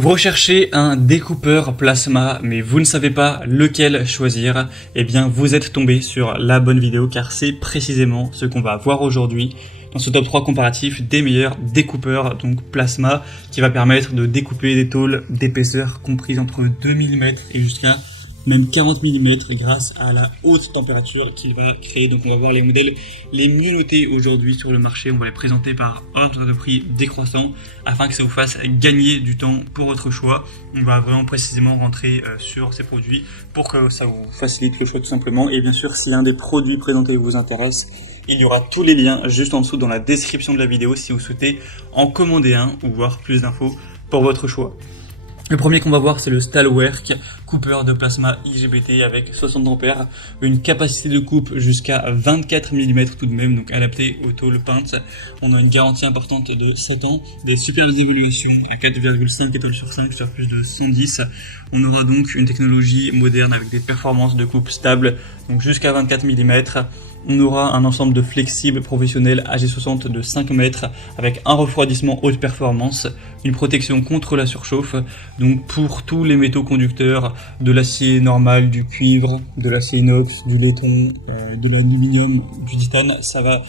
Vous recherchez un découpeur plasma, mais vous ne savez pas lequel choisir, eh bien vous êtes tombé sur la bonne vidéo car c'est précisément ce qu'on va voir aujourd'hui dans ce top 3 comparatif des meilleurs découpeurs, donc plasma, qui va permettre de découper des tôles d'épaisseur comprises entre 2 mm et jusqu'à même 40 mm grâce à la haute température qu'il va créer. Donc on va voir les modèles les mieux notés aujourd'hui sur le marché, on va les présenter par ordre de prix décroissant afin que ça vous fasse gagner du temps pour votre choix. On va vraiment précisément rentrer sur ces produits pour que ça vous facilite le choix tout simplement. Et bien sûr, si un des produits présentés vous intéresse, il y aura tous les liens juste en dessous dans la description de la vidéo si vous souhaitez en commander un ou voir plus d'infos pour votre choix. Le premier qu'on va voir, c'est le Stalwerk, coupeur de plasma IGBT avec 60 ampères, une capacité de coupe jusqu'à 24 mm tout de même, donc adapté aux tôles peintes. On a une garantie importante de 7 ans, des superbes évaluations à 4,5 étoiles sur 5 sur plus de 110. On aura donc une technologie moderne avec des performances de coupe stables, donc jusqu'à 24 mm. On aura un ensemble de flexibles professionnels AG60 de 5 mètres avec un refroidissement haute performance, une protection contre la surchauffe, donc pour tous les métaux conducteurs, de l'acier normal, du cuivre, de l'acier inox, du laiton, de l'aluminium, du titane, ça va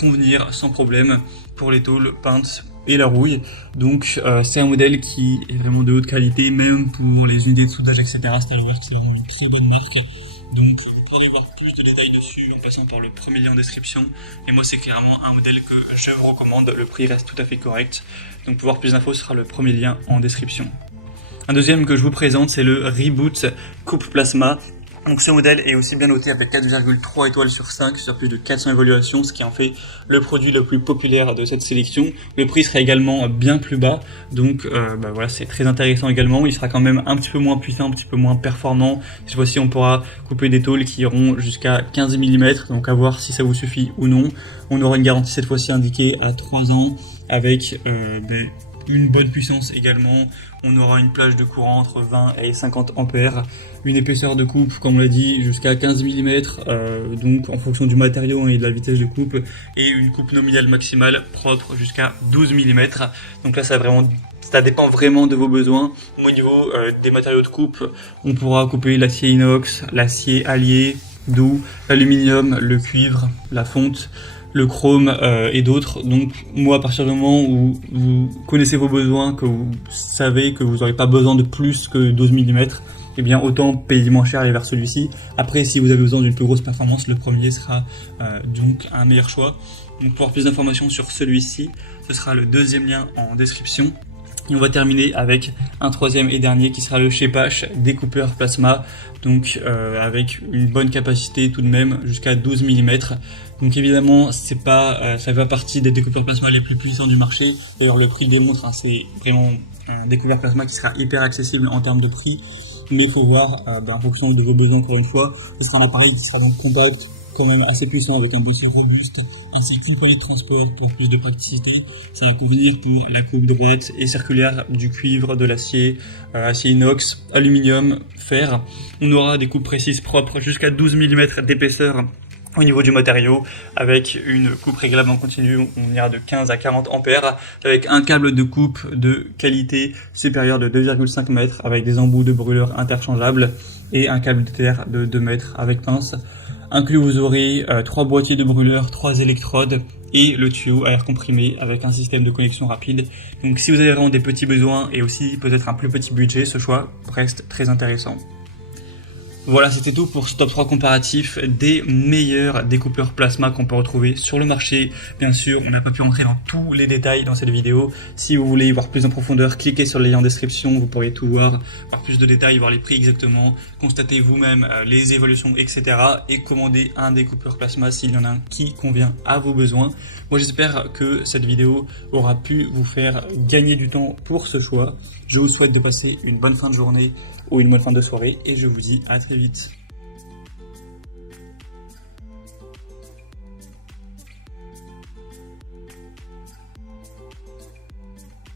convenir sans problème pour les tôles peintes et la rouille. Donc c'est un modèle qui est vraiment de haute qualité, même pour les unités de soudage, etc. Stalwerk, c'est vraiment une très bonne marque. Donc vous pourrez voir plus de détails dessus en passant par le premier lien en description. Et moi c'est clairement un modèle que je vous recommande, le prix reste tout à fait correct. Donc pour voir plus d'infos, ce sera le premier lien en description. Un deuxième que je vous présente, c'est le Reboot Coupe Plasma. Donc ce modèle est aussi bien noté avec 4,3 étoiles sur 5 sur plus de 400 évaluations, ce qui en fait le produit le plus populaire de cette sélection. Le prix sera également bien plus bas, donc voilà, c'est très intéressant également. Il sera quand même un petit peu moins puissant, un petit peu moins performant. Cette fois-ci, on pourra couper des tôles qui iront jusqu'à 15 mm, donc à voir si ça vous suffit ou non. On aura une garantie cette fois-ci indiquée à 3 ans avec une bonne puissance également. On aura une plage de courant entre 20 et 50 ampères, une épaisseur de coupe, comme on l'a dit, jusqu'à 15 mm, donc en fonction du matériau et de la vitesse de coupe, et une coupe nominale maximale propre jusqu'à 12 mm. Donc là, ça dépend vraiment de vos besoins. Au niveau des matériaux de coupe, on pourra couper l'acier inox, l'acier allié, doux, l'aluminium, le cuivre, la fonte, le chrome et d'autres. Donc moi, à partir du moment où vous connaissez vos besoins, que vous savez que vous n'aurez pas besoin de plus que 12 mm, eh bien autant payer moins cher et aller vers celui-ci. Après, si vous avez besoin d'une plus grosse performance, le premier sera donc un meilleur choix. Donc pour avoir plus d'informations sur celui-ci, ce sera le deuxième lien en description. Et on va terminer avec un troisième et dernier qui sera le Shepash découpeur plasma, donc avec une bonne capacité tout de même jusqu'à 12 mm. Donc évidemment, c'est pas, ça fait partie des découpeurs plasma les plus puissants du marché. D'ailleurs, le prix démontre, c'est vraiment un découpeur plasma qui sera hyper accessible en termes de prix. Mais il faut voir, en fonction de vos besoins encore une fois, ce sera un appareil qui sera donc compact, quand même assez puissant avec un boîtier robuste, ainsi qu'une poignée de transport pour plus de praticité. Ça va convenir pour la coupe droite et circulaire du cuivre, de l'acier, acier inox, aluminium, fer. On aura des coupes précises propres jusqu'à 12 mm d'épaisseur au niveau du matériau, avec une coupe réglable en continu. On ira de 15 à 40 ampères, avec un câble de coupe de qualité supérieure de 2,5 mètres, avec des embouts de brûleur interchangeables, et un câble d'éther de 2 mètres avec pince. Inclus, vous aurez 3 boîtiers de brûleur, 3 électrodes et le tuyau à air comprimé avec un système de connexion rapide. Donc si vous avez vraiment des petits besoins et aussi peut-être un plus petit budget, ce choix reste très intéressant. Voilà, c'était tout pour ce top 3 comparatif des meilleurs découpeurs plasma qu'on peut retrouver sur le marché. Bien sûr, on n'a pas pu rentrer dans tous les détails dans cette vidéo. Si vous voulez voir plus en profondeur, cliquez sur le lien en description, vous pourrez tout voir plus de détails, voir les prix exactement, constater vous-même les évolutions, etc. et commander un découpeur plasma s'il y en a un qui convient à vos besoins. Moi, j'espère que cette vidéo aura pu vous faire gagner du temps pour ce choix. Je vous souhaite de passer une bonne fin de journée ou une bonne fin de soirée et je vous dis à très vite.